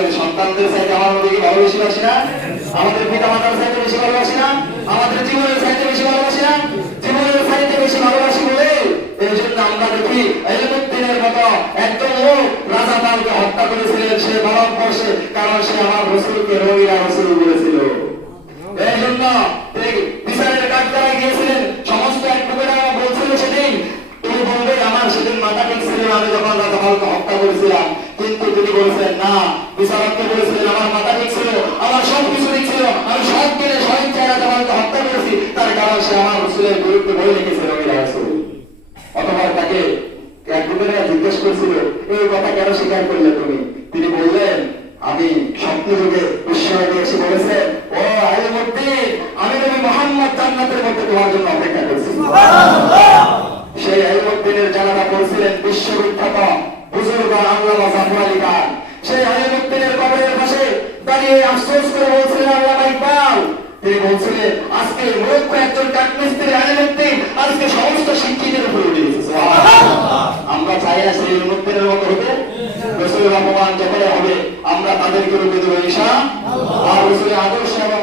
আমাদের সন্তানদের চাইতে আমার নবীকে ভালোবাসি না? আমাদের পিতা মাতার চাইতে বেশি ভালোবাসি না? আমাদের জীবনের চাইতে বেশি ভালোবাসি না? জীবনের চাইতে বেশি ভালোবাসি বলে এই জন্য আমরা দেখি ইলমুদ্দিনের মতো একজন লোক রাজা পালকে হত্যা করেছিলেন সে ভারতবর্ষে, কারণ সে আমার রসুলকে নবীরা রসুল বলেছিল। এই জন্য বিচারের কাঠগড়ায় গিয়েছিলেন, সমস্ত এক টুকরা বলছিল সেদিন তুমি বলবে আমার সেদিন মাথা ঠিক ছিল আমি যখন রাজা পালকে হত্যা করেছিলাম, কিন্তু তিনি বলেছেন না, বিচারককে বলেছিলেন আমার মাথা ঠিক ছিল, আমার সব কিছু ঠিক ছিল, আমি সব দিনে স্বেচ্ছায় রাজা পালকে হত্যা করেছি, তার কারণ সে আমার রসুলের বিরুদ্ধে বই লিখেছে নবীরা রসুল। অথবা তাকে এক টুকরা জিজ্ঞেস করেছিল এই কথা কেন স্বীকার করলে তুমি? তিনি বললেন আমি স্বপ্নযুগে বিশ্বনবী এসে বলেছেন ও ইলমুদ্দিন আমি নবী মুহাম্মদ জান্নাতের মধ্যে তোমার জন্য অপেক্ষা করছি। সেই ইলমুদ্দিনের জানাজা পড়ছিলেন বিশ্ববিখ্যাত বুজুর্গ আল্লামা জাফর আলী খান। সেই ইলমুদ্দিনের কবরের পাশে দাঁড়িয়ে আফসোস করে বলছিলেন আল্লামা ইকবাল, তিনি বলছিলেন আজকে মূর্খ একজন কাঠমিস্ত্রি ইলমুদ্দিন আজকে সমস্ত শিক্ষিতের উপরে উঠে গেছে। আমরা চাই না সেই ইলমুদ্দিনের মতো হতে? রসুলের অপমান যখন হবে আমরা তাদেরকে রুখে দেবো ইনশাআল্লাহ। আর রসুলের আদর্শ এবং